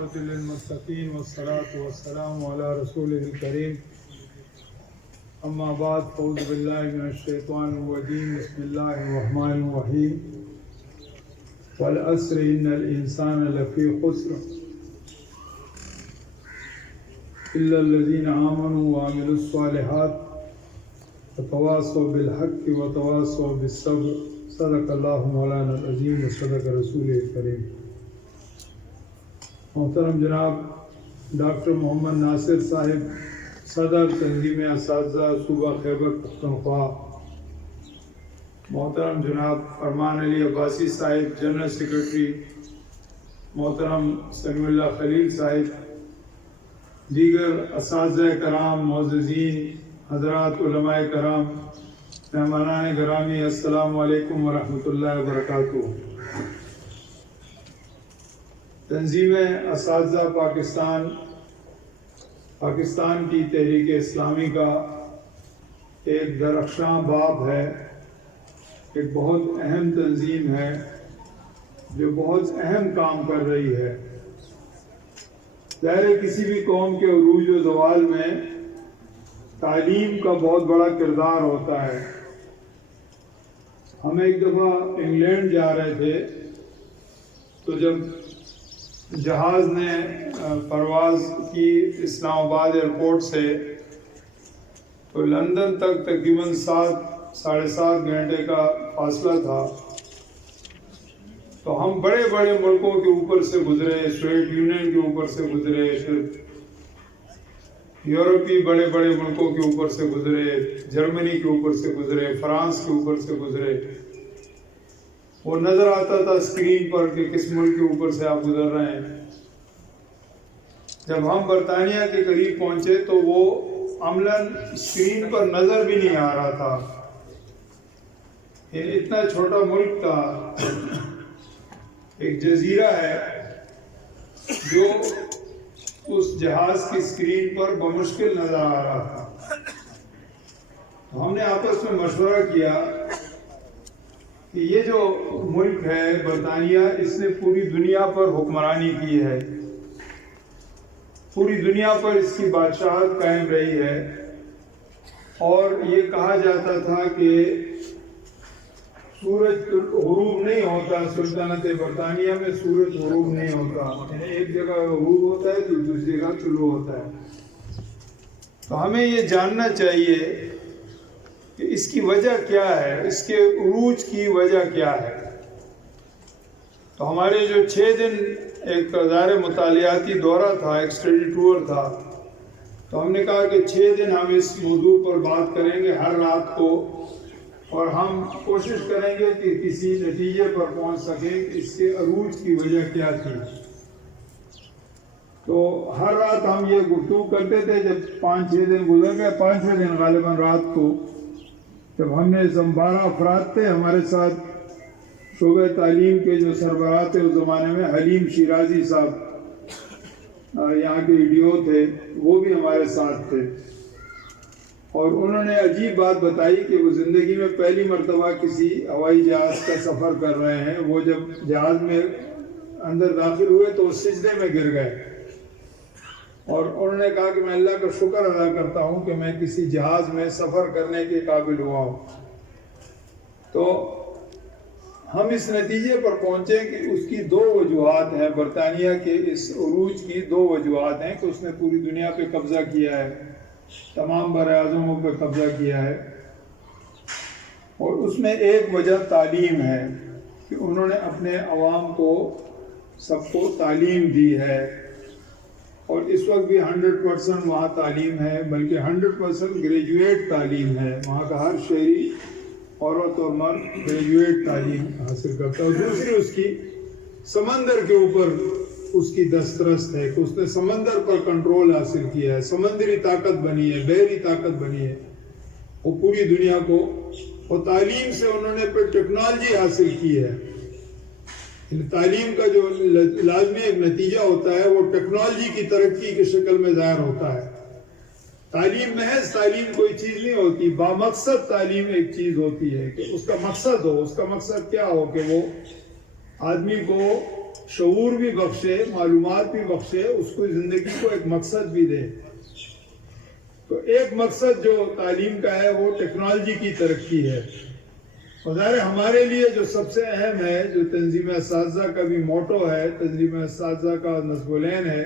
والعاقبة للمتقين والصلاة والسلام على رسوله الكريم أما بعد فأعوذ بالله من الشيطان الرجيم بسم الله الرحمن الرحيم والعصر إن الإنسان لفي خسر إلا الذين آمنوا وعملوا الصالحات وتواصوا بالحق وتواصوا بالصبر صدق اللہ مولانا العظیم وصدق رسول کریم۔ محترم جناب ڈاکٹر محمد ناصر صاحب صدر تنظیم اساتذہ صوبہ خیبر پختونخوا، محترم جناب فرمان علی عباسی صاحب جنرل سیکرٹری، محترم سمیع اللہ خلیل صاحب، دیگر اساتذہ کرام، معززین حضرات، علماء کرام، مہمانان گرامی، السلام علیکم ورحمۃ اللہ وبرکاتہ۔ تنظیم اساتذہ پاکستان کی تحریک اسلامی کا ایک درخشاں باب ہے، ایک بہت اہم تنظیم ہے جو بہت اہم کام کر رہی ہے۔ ظاہر کسی بھی قوم کے عروج و زوال میں تعلیم کا بہت بڑا کردار ہوتا ہے۔ ہم ایک دفعہ انگلینڈ جا رہے تھے تو جب جہاز نے پرواز کی اسلام آباد ایئرپورٹ سے تو لندن تک تقریباً 7-7.5 گھنٹے کا فاصلہ تھا، تو ہم بڑے بڑے ملکوں کے اوپر سے گزرے، سوویت یونین کے اوپر سے گزرے، پھر یورپی بڑے بڑے ملکوں کے اوپر سے گزرے، جرمنی کے اوپر سے گزرے، فرانس کے اوپر سے گزرے۔ وہ نظر آتا تھا اسکرین پر کہ کس ملک کے اوپر سے آپ گزر رہے ہیں۔ جب ہم برطانیہ کے قریب پہنچے تو وہ عملاً اسکرین پر نظر بھی نہیں آ رہا تھا۔ یہ اتنا چھوٹا ملک تھا، ایک جزیرہ ہے جو اس جہاز کی اسکرین پر بمشکل نظر آ رہا تھا۔ ہم نے آپس میں مشورہ کیا کہ یہ جو ملک ہے برطانیہ، اس نے پوری دنیا پر حکمرانی کی ہے، پوری دنیا پر اس کی بادشاہت قائم رہی ہے، اور یہ کہا جاتا تھا کہ سورج غروب نہیں ہوتا، سلطنت برطانیہ میں سورج غروب نہیں ہوتا، یعنی ایک جگہ غروب ہوتا ہے تو دوسری جگہ طلوع ہوتا ہے۔ تو ہمیں یہ جاننا چاہیے کہ اس کی وجہ کیا ہے، اس کے عروج کی وجہ کیا ہے۔ تو ہمارے جو 6 دن ایک دائرہ مطالعاتی دورہ تھا، ایک اسٹڈی ٹور تھا، تو ہم نے کہا کہ 6 دن ہم اس موضوع پر بات کریں گے ہر رات کو، اور ہم کوشش کریں گے کہ کسی نتیجے پر پہنچ سکیں کہ اس کے عروج کی وجہ کیا تھی۔ تو ہر رات ہم یہ گفتگو کرتے تھے۔ جب 5-6 دن گزر گئے، 5ویں دن غالباً رات کو جب ہم نے 12 افراد تھے ہمارے ساتھ، شعبہ تعلیم کے جو سربراہ تھے اس زمانے میں، حلیم شیرازی صاحب یہاں کے ایڈیو تھے، وہ بھی ہمارے ساتھ تھے، اور انہوں نے عجیب بات بتائی کہ وہ زندگی میں پہلی مرتبہ کسی ہوائی جہاز کا سفر کر رہے ہیں۔ وہ جب جہاز میں اندر داخل ہوئے تو وہ سجدے میں گر گئے، اور انہوں نے کہا کہ میں اللہ کا شکر ادا کرتا ہوں کہ میں کسی جہاز میں سفر کرنے کے قابل ہوا ہوں۔ تو ہم اس نتیجے پر پہنچے کہ اس کی 2 وجوہات ہیں، برطانیہ کے اس عروج کی 2 وجوہات ہیں کہ اس نے پوری دنیا پہ قبضہ کیا ہے، تمام براعظموں پہ قبضہ کیا ہے، اور اس میں ایک وجہ تعلیم ہے کہ انہوں نے اپنے عوام کو سب کو تعلیم دی ہے، اور اس وقت بھی 100% وہاں تعلیم ہے، بلکہ 100% گریجویٹ تعلیم ہے۔ وہاں کا ہر شہری، عورت اور مرد، گریجویٹ تعلیم حاصل کرتا ہے۔ اور دوسری اس کی سمندر کے اوپر اس کی دسترست ہے کہ اس نے سمندر پر کنٹرول حاصل کیا ہے، سمندری طاقت بنی ہے، بحری طاقت بنی ہے، وہ پوری دنیا کو، اور تعلیم سے انہوں نے پھر ٹیکنالوجی حاصل کی ہے۔ تعلیم کا جو لازمی ایک نتیجہ ہوتا ہے وہ ٹیکنالوجی کی ترقی کی شکل میں ظاہر ہوتا ہے۔ تعلیم محض تعلیم کوئی چیز نہیں ہوتی، بامقصد تعلیم ایک چیز ہوتی ہے کہ اس کا مقصد ہو۔ اس کا مقصد کیا ہو کہ وہ آدمی کو شعور بھی بخشے، معلومات بھی بخشے، اس کو زندگی کو ایک مقصد بھی دے۔ تو ایک مقصد جو تعلیم کا ہے وہ ٹیکنالوجی کی ترقی ہے۔ اور ظاہر ہمارے لیے جو سب سے اہم ہے، جو تنظیم اساتذہ کا بھی موٹو ہے، تنظیم اساتذہ کا نصب العین ہے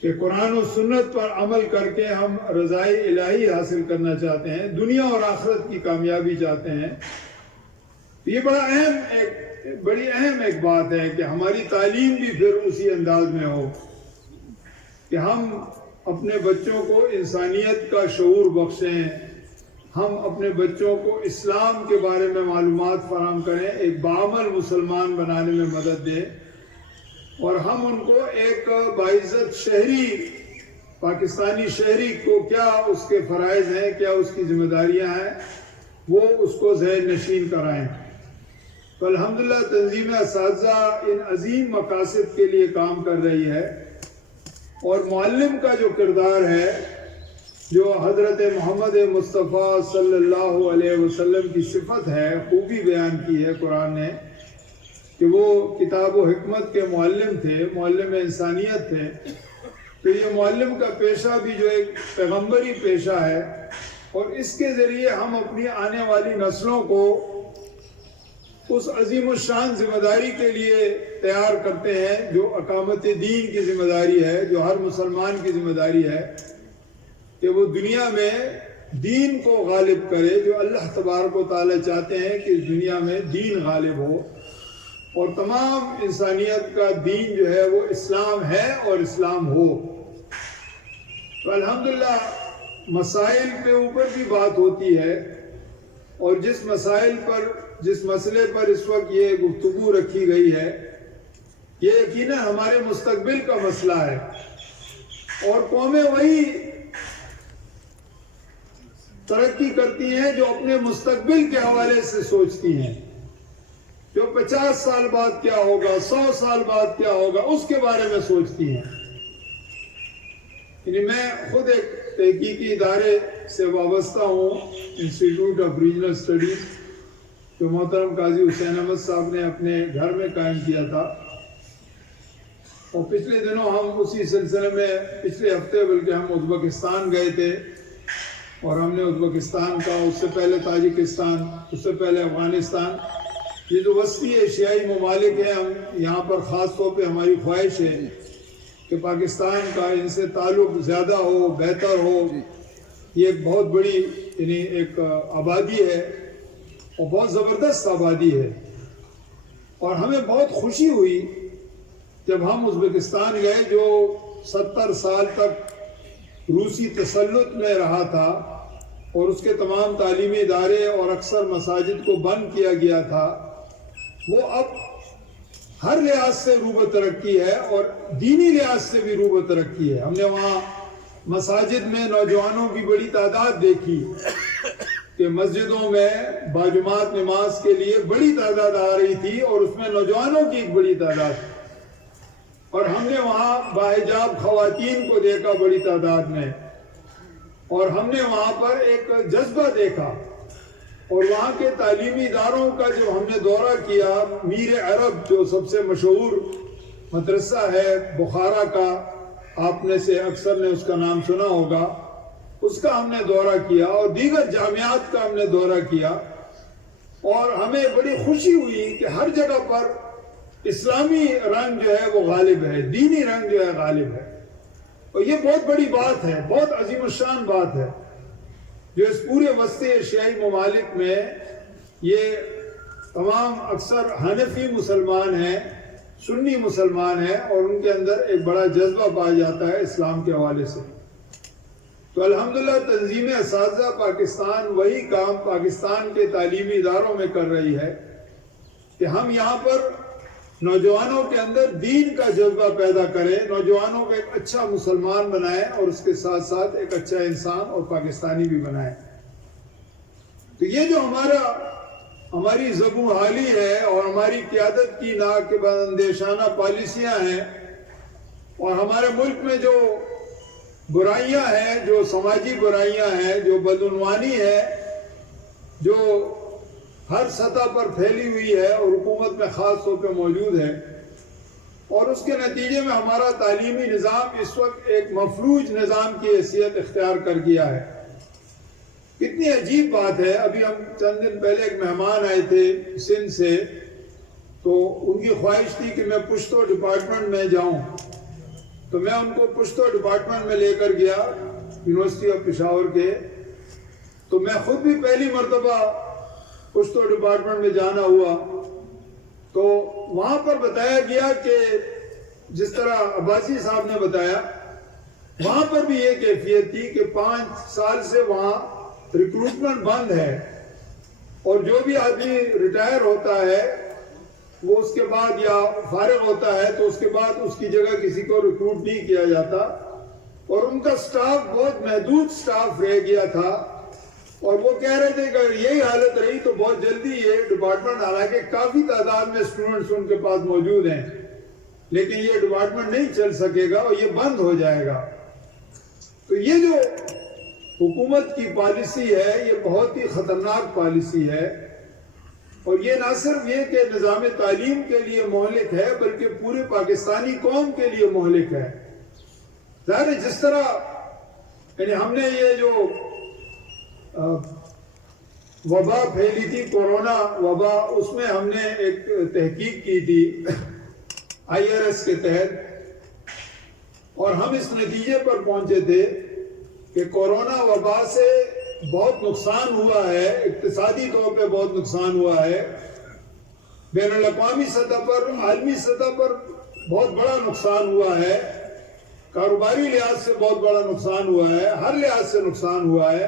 کہ قرآن و سنت پر عمل کر کے ہم رضائے الہی حاصل کرنا چاہتے ہیں، دنیا اور آخرت کی کامیابی چاہتے ہیں۔ یہ بڑی اہم ایک بات ہے کہ ہماری تعلیم بھی پھر اسی انداز میں ہو کہ ہم اپنے بچوں کو انسانیت کا شعور بخشیں، ہم اپنے بچوں کو اسلام کے بارے میں معلومات فراہم کریں، ایک بعمل مسلمان بنانے میں مدد دیں، اور ہم ان کو ایک باعزت شہری، پاکستانی شہری کو کیا اس کے فرائض ہیں، کیا اس کی ذمہ داریاں ہیں، وہ اس کو ذہن نشین کرائیں۔ تو الحمدللہ تنظیم اساتذہ ان عظیم مقاصد کے لیے کام کر رہی ہے، اور معلم کا جو کردار ہے، جو حضرت محمد مصطفیٰ صلی اللہ علیہ وسلم کی صفت ہے، خوبی بیان کی ہے قرآن نے کہ وہ کتاب و حکمت کے معلم تھے، معلم انسانیت تھے۔ تو یہ معلم کا پیشہ بھی جو ایک پیغمبری پیشہ ہے، اور اس کے ذریعے ہم اپنی آنے والی نسلوں کو اس عظیم الشان ذمہ داری کے لیے تیار کرتے ہیں جو اقامت دین کی ذمہ داری ہے، جو ہر مسلمان کی ذمہ داری ہے کہ وہ دنیا میں دین کو غالب کرے، جو اللہ تبارک و تعالیٰ چاہتے ہیں کہ اس دنیا میں دین غالب ہو، اور تمام انسانیت کا دین جو ہے وہ اسلام ہے اور اسلام ہو۔ تو الحمدللہ مسائل پہ اوپر بھی بات ہوتی ہے، اور جس مسئلے پر اس وقت یہ گفتگو رکھی گئی ہے، یہ یقیناً ہمارے مستقبل کا مسئلہ ہے، اور قومیں وہی ترقی کرتی ہیں جو اپنے مستقبل کے حوالے سے سوچتی ہیں، جو 50 سال بعد کیا ہوگا، 100 سال بعد کیا ہوگا، اس کے بارے میں سوچتی ہیں۔ یعنی میں خود ایک تحقیقی ادارے سے وابستہ ہوں، انسٹیٹیوٹ آف ریجنل اسٹڈیز، جو محترم قاضی حسین احمد صاحب نے اپنے گھر میں قائم کیا تھا، اور پچھلے دنوں ہم اسی سلسلے میں، پچھلے ہفتے بلکہ ہم ازبکستان گئے تھے، اور ہم نے ازبکستان کا، اس سے پہلے تاجکستان، اس سے پہلے افغانستان، یہ جو وسطی ایشیائی ممالک ہیں، ہم یہاں پر خاص طور پہ ہماری خواہش ہے کہ پاکستان کا ان سے تعلق زیادہ ہو، بہتر ہو۔ یہ ایک بہت بڑی یعنی ایک آبادی ہے، اور بہت زبردست آبادی ہے، اور ہمیں بہت خوشی ہوئی جب ہم ازبکستان گئے، جو 70 سال تک روسی تسلط میں رہا تھا، اور اس کے تمام تعلیمی ادارے اور اکثر مساجد کو بند کیا گیا تھا، وہ اب ہر لحاظ سے روبہ ترقی ہے، اور دینی لحاظ سے بھی روبہ ترقی ہے۔ ہم نے وہاں مساجد میں نوجوانوں کی بڑی تعداد دیکھی کہ مسجدوں میں باجماعت نماز کے لیے بڑی تعداد آ رہی تھی، اور اس میں نوجوانوں کی ایک بڑی تعداد، اور ہم نے وہاں باحجاب خواتین کو دیکھا بڑی تعداد میں، اور ہم نے وہاں پر ایک جذبہ دیکھا، اور وہاں کے تعلیمی اداروں کا جو ہم نے دورہ کیا، میر عرب جو سب سے مشہور مدرسہ ہے بخارا کا، آپ میں سے اکثر نے اس کا نام سنا ہوگا، اس کا ہم نے دورہ کیا، اور دیگر جامعات کا ہم نے دورہ کیا، اور ہمیں بڑی خوشی ہوئی کہ ہر جگہ پر اسلامی رنگ جو ہے وہ غالب ہے، دینی رنگ جو ہے غالب ہے، اور یہ بہت بڑی بات ہے، بہت عظیم الشان بات ہے، جو اس پورے وسطی ایشیائی ممالک میں یہ تمام اکثر حنفی مسلمان ہیں، سنی مسلمان ہیں، اور ان کے اندر ایک بڑا جذبہ پایا جاتا ہے اسلام کے حوالے سے۔ تو الحمدللہ تنظیم اساتذہ پاکستان وہی کام پاکستان کے تعلیمی اداروں میں کر رہی ہے کہ ہم یہاں پر نوجوانوں کے اندر دین کا جذبہ پیدا کریں، نوجوانوں کو ایک اچھا مسلمان بنائیں، اور اس کے ساتھ ساتھ ایک اچھا انسان اور پاکستانی بھی بنائیں۔ تو یہ جو ہماری زبوں حالی ہے، اور ہماری قیادت کی ناقابل اندیشانہ پالیسیاں ہیں، اور ہمارے ملک میں جو برائیاں ہیں، جو سماجی برائیاں ہیں، جو بدعنوانی ہے، جو ہر سطح پر پھیلی ہوئی ہے، اور حکومت میں خاص طور پہ موجود ہے، اور اس کے نتیجے میں ہمارا تعلیمی نظام اس وقت ایک مفلوج نظام کی حیثیت اختیار کر گیا ہے۔ کتنی عجیب بات ہے، ابھی ہم چند دن پہلے ایک مہمان آئے تھے سندھ سے، تو ان کی خواہش تھی کہ میں پشتو ڈپارٹمنٹ میں جاؤں، تو میں ان کو پشتو ڈپارٹمنٹ میں لے کر گیا یونیورسٹی آف پشاور کے۔ تو میں خود بھی پہلی مرتبہ پشتو ڈپارٹمنٹ میں جانا ہوا، تو وہاں پر بتایا گیا کہ جس طرح عباسی صاحب نے بتایا، وہاں پر بھی یہ کیفیت تھی کہ 5 سال سے وہاں ریکروٹمنٹ بند ہے، اور جو بھی آدمی ریٹائر ہوتا ہے وہ اس کے بعد یا فارغ ہوتا ہے تو اس کے بعد اس کی جگہ کسی کو ریکروٹ نہیں کیا جاتا، اور ان کا سٹاف بہت محدود سٹاف رہ گیا تھا، اور وہ کہہ رہے تھے کہ اگر یہی حالت رہی تو بہت جلدی یہ ڈپارٹمنٹ، حالانکہ کافی تعداد میں اسٹوڈنٹس ان کے پاس موجود ہیں، لیکن یہ ڈپارٹمنٹ نہیں چل سکے گا اور یہ بند ہو جائے گا۔ تو یہ جو حکومت کی پالیسی ہے یہ بہت ہی خطرناک پالیسی ہے، اور یہ نہ صرف یہ کہ نظام تعلیم کے لیے مہلک ہے بلکہ پورے پاکستانی قوم کے لیے مہلک ہے۔ ظاہر ہے جس طرح یعنی ہم نے یہ جو وبا پھیلی تھی، کورونا وبا، اس میں ہم نے ایک تحقیق کی تھی IRS کے تحت، اور ہم اس نتیجے پر پہنچے تھے کہ کورونا وبا سے بہت نقصان ہوا ہے، اقتصادی طور پہ بہت نقصان ہوا ہے، بین الاقوامی سطح پر، عالمی سطح پر بہت بڑا نقصان ہوا ہے، کاروباری لحاظ سے بہت بڑا نقصان ہوا ہے، ہر لحاظ سے نقصان ہوا ہے،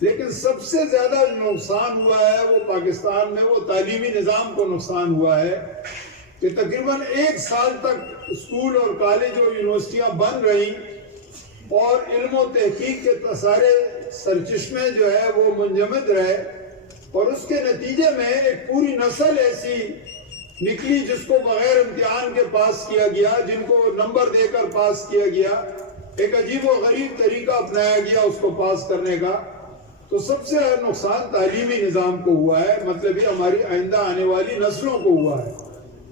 لیکن سب سے زیادہ نقصان ہوا ہے وہ پاکستان میں وہ تعلیمی نظام کو نقصان ہوا ہے کہ تقریباً 1 سال تک اسکول اور کالج اور یونیورسٹیاں بند رہیں، اور علم و تحقیق کے سارے سرچشمے جو ہے وہ منجمد رہے، اور اس کے نتیجے میں ایک پوری نسل ایسی نکلی جس کو بغیر امتحان کے پاس کیا گیا، جن کو نمبر دے کر پاس کیا گیا، ایک عجیب و غریب طریقہ اپنایا گیا اس کو پاس کرنے کا۔ تو سب سے نقصان تعلیمی نظام کو ہوا ہے، مطلب یہ ہماری آئندہ آنے والی نسلوں کو ہوا ہے،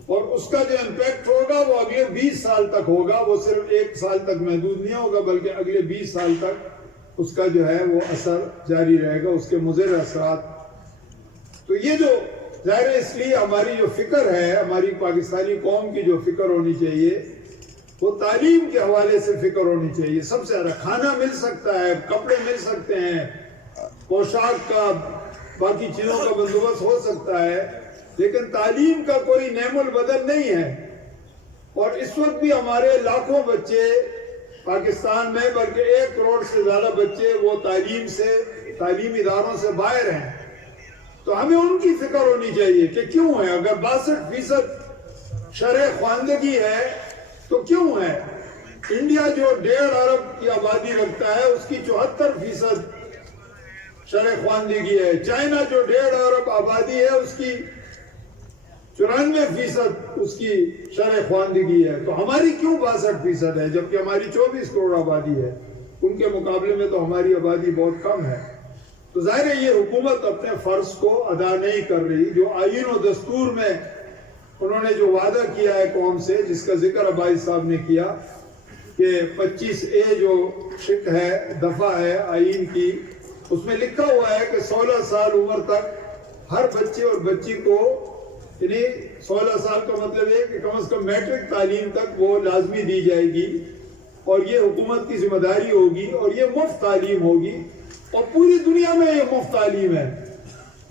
اور اس کا جو امپیکٹ ہوگا وہ اگلے 20 سال تک ہوگا، وہ صرف 1 سال تک محدود نہیں ہوگا بلکہ اگلے 20 سال تک اس کا جو ہے وہ اثر جاری رہے گا، اس کے مضر اثرات۔ تو یہ جو ظاہر ہے اس لیے ہماری جو فکر ہے، ہماری پاکستانی قوم کی جو فکر ہونی چاہیے وہ تعلیم کے حوالے سے فکر ہونی چاہیے۔ سب سے زیادہ کھانا مل سکتا ہے، کپڑے مل سکتے ہیں، پوشاک کا، باقی چیزوں کا بندوبست ہو سکتا ہے، لیکن تعلیم کا کوئی نعم البدل نہیں ہے، اور اس وقت بھی ہمارے لاکھوں بچے پاکستان میں، بلکہ 1 کروڑ سے زیادہ بچے وہ تعلیمی اداروں سے باہر ہیں۔ تو ہمیں ان کی فکر ہونی چاہیے کہ کیوں ہے، اگر 62% شرح خواندگی ہے تو کیوں ہے؟ انڈیا جو 1.5 ارب کی آبادی رکھتا ہے اس کی 74% شرح خواندگی ہے، چائنا جو 1.5 ارب آبادی ہے اس کی 94% اس کی شرح خواندگی ہے، تو ہماری کیوں 62% ہے جبکہ ہماری 24 کروڑ آبادی ہے؟ ان کے مقابلے میں تو ہماری آبادی بہت کم ہے۔ تو ظاہر ہے یہ حکومت اپنے فرض کو ادا نہیں کر رہی، جو آئین و دستور میں انہوں نے جو وعدہ کیا ہے قوم سے، جس کا ذکر عباس صاحب نے کیا کہ 25A جو شق ہے، دفعہ ہے آئین کی، اس میں لکھا ہوا ہے کہ 16 سال عمر تک ہر بچے اور بچی کو، یعنی 16 سال کا مطلب ہے کہ کم از کم میٹرک تعلیم تک وہ لازمی دی جائے گی، اور یہ حکومت کی ذمہ داری ہوگی، اور یہ مفت تعلیم ہوگی، اور پوری دنیا میں یہ مفت تعلیم ہے،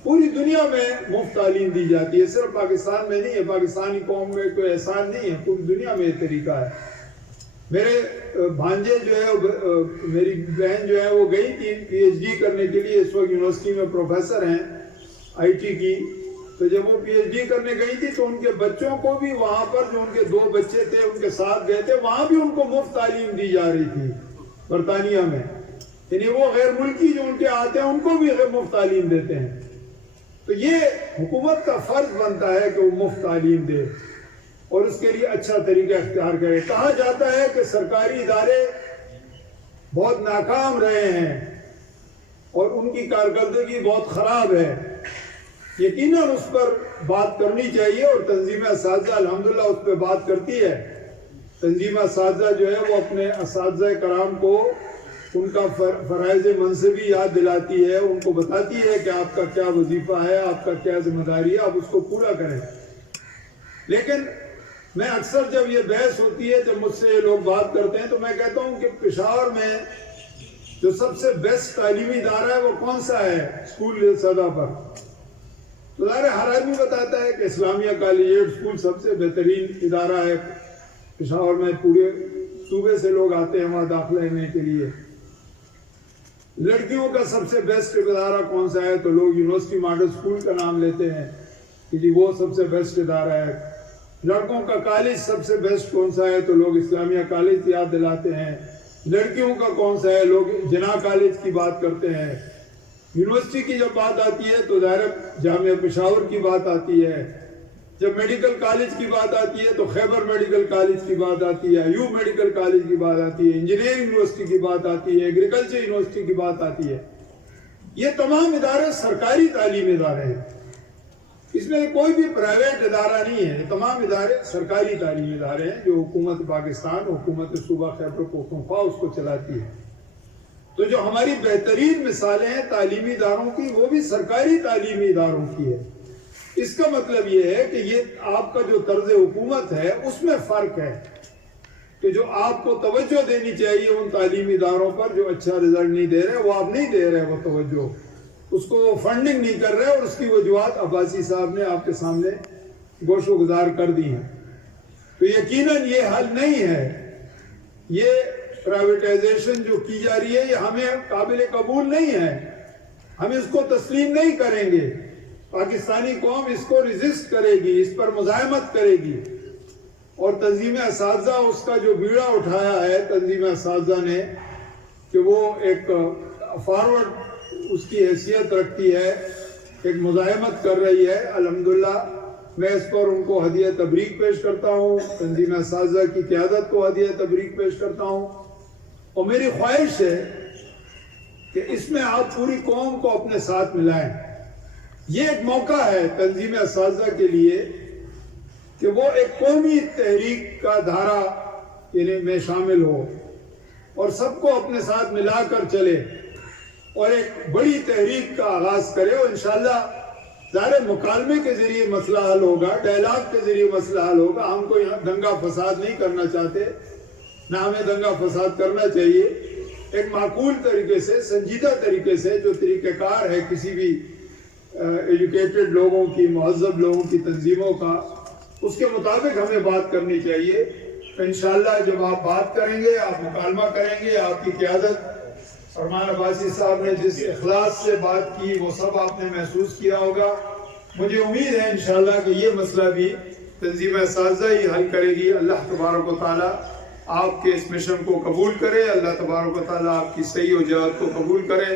پوری دنیا میں مفت تعلیم دی جاتی ہے، صرف پاکستان میں نہیں ہے، پاکستانی قوم میں کوئی احسان نہیں ہے، پوری دنیا میں یہ طریقہ ہے۔ میرے بھانجے جو ہے، میری بہن جو ہے وہ گئی تھی PhD کرنے کے لیے، اس وقت یونیورسٹی میں پروفیسر ہیں IT کی، تو جب وہ PhD کرنے گئی تھی تو ان کے بچوں کو بھی وہاں پر، جو ان کے 2 بچے تھے ان کے ساتھ گئے تھے، وہاں بھی ان کو مفت تعلیم دی جا رہی تھی برطانیہ میں، یعنی وہ غیر ملکی جو ان کے آتے ہیں ان کو بھی مفت تعلیم دیتے ہیں۔ تو یہ حکومت کا فرض بنتا ہے کہ وہ مفت تعلیم دے اور اس کے لیے اچھا طریقہ اختیار کرے۔ کہا جاتا ہے کہ سرکاری ادارے بہت ناکام رہے ہیں اور ان کی کارکردگی بہت خراب ہے، یقیناً اس پر بات کرنی چاہیے، اور تنظیم اساتذہ الحمدللہ اس پہ بات کرتی ہے۔ تنظیم اساتذہ جو ہے وہ اپنے اساتذہ کرام کو ان کا فرائض منصبی یاد دلاتی ہے، ان کو بتاتی ہے کہ آپ کا کیا وظیفہ ہے، آپ کا کیا ذمہ داری ہے، آپ اس کو پورا کریں۔ لیکن میں اکثر جب یہ بحث ہوتی ہے، جب مجھ سے یہ لوگ بات کرتے ہیں، تو میں کہتا ہوں کہ پشاور میں جو سب سے بیسٹ تعلیمی ادارہ ہے وہ کون سا ہے اسکول سطح پر؟ تو ظاہر ہر آدمی بتاتا ہے کہ اسلامیہ کالج ایڈ اسکول سب سے بہترین ادارہ ہے پشاور میں، پورے صوبے سے لوگ آتے ہیں وہاں داخلہ لینے کے لیے۔ لڑکیوں کا سب سے بیسٹ ادارہ کون سا ہے؟ تو لوگ یونیورسٹی ماڈل اسکول کا نام لیتے ہیں کہ جی وہ سب سے بیسٹ ادارہ ہے۔ لڑکوں کا کالج سب سے بیسٹ کون سا ہے؟ تو لوگ اسلامیہ کالج یاد دلاتے ہیں۔ لڑکیوں کا کون سا ہے؟ لوگ جناح کالج کی بات کرتے ہیں۔ یونیورسٹی کی جب بات آتی ہے تو ظاہر جامعہ پشاور کی بات آتی ہے۔ جب میڈیکل کالج کی بات آتی ہے تو خیبر میڈیکل کالج کی بات آتی ہے، ایوب میڈیکل کالج کی بات آتی ہے، انجینئرنگ یونیورسٹی کی بات آتی ہے، ایگریکلچر یونیورسٹی کی بات آتی ہے۔ یہ تمام ادارے سرکاری تعلیم ادارے ہیں، اس میں کوئی بھی پرائیویٹ ادارہ نہیں ہے، یہ تمام ادارے سرکاری تعلیمی ادارے ہیں جو حکومت پاکستان، حکومت صوبہ خیبر پختونخوا اس کو چلاتی ہے۔ تو جو ہماری بہترین مثالیں ہیں تعلیمی اداروں کی، وہ بھی سرکاری تعلیمی اداروں کی ہے۔ اس کا مطلب یہ ہے کہ یہ آپ کا جو طرز حکومت ہے اس میں فرق ہے کہ جو آپ کو توجہ دینی چاہیے ان تعلیمی اداروں پر جو اچھا رزلٹ نہیں دے رہے، وہ آپ نہیں دے رہے، وہ توجہ اس کو وہ فنڈنگ نہیں کر رہے، اور اس کی وجوہات عباسی صاحب نے آپ کے سامنے گوش و گزار کر دی ہیں۔ تو یقیناً یہ حل نہیں ہے، یہ پرائیویٹائزیشن جو کی جا رہی ہے یہ ہمیں قابل قبول نہیں ہے، ہم اس کو تسلیم نہیں کریں گے۔ پاکستانی قوم اس کو ریزسٹ کرے گی، اس پر مزاحمت کرے گی، اور تنظیم اساتذہ اس کا جو بیڑا اٹھایا ہے تنظیم اساتذہ نے کہ وہ ایک فارورڈ اس کی حیثیت رکھتی ہے، ایک مزاحمت کر رہی ہے، الحمدللہ میں اس پر ان کو ہدیہ تبریک پیش کرتا ہوں، تنظیم اساتذہ کی قیادت کو ہدیہ تبریک پیش کرتا ہوں، اور میری خواہش ہے کہ اس میں آپ پوری قوم کو اپنے ساتھ ملائیں۔ یہ ایک موقع ہے تنظیم اساتذہ کے لیے کہ وہ ایک قومی تحریک کا دھارا یعنی میں شامل ہو اور سب کو اپنے ساتھ ملا کر چلے اور ایک بڑی تحریک کا آغاز کرے، اور انشاءاللہ ظاہر مکالمے کے ذریعے مسئلہ حل ہوگا، ڈائلاگ کے ذریعے مسئلہ حل ہوگا۔ ہم کو یہاں دنگا فساد نہیں کرنا چاہتے، نہ ہمیں دنگا فساد کرنا چاہیے۔ ایک معقول طریقے سے، سنجیدہ طریقے سے، جو طریقہ کار ہے کسی بھی ایجوکیٹڈ لوگوں کی، مہذب لوگوں کی تنظیموں کا، اس کے مطابق ہمیں بات کرنی چاہیے۔ انشاءاللہ جب آپ بات کریں گے، آپ مکالمہ کریں گے، آپ کی قیادت فرمان عباسی صاحب نے جس اخلاص سے بات کی وہ سب آپ نے محسوس کیا ہوگا۔ مجھے امید ہے انشاءاللہ کہ یہ مسئلہ بھی تنظیم اساتذہ ہی حل کرے گی۔ اللہ تبارک و تعالیٰ آپ کے اس مشن کو قبول کرے، اللہ تبارک و تعالیٰ آپ کی صحیح و جہاد کو قبول کرے۔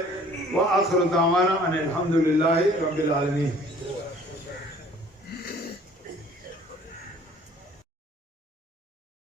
وآخر دعوانا ان الحمدللہ رب العالمین۔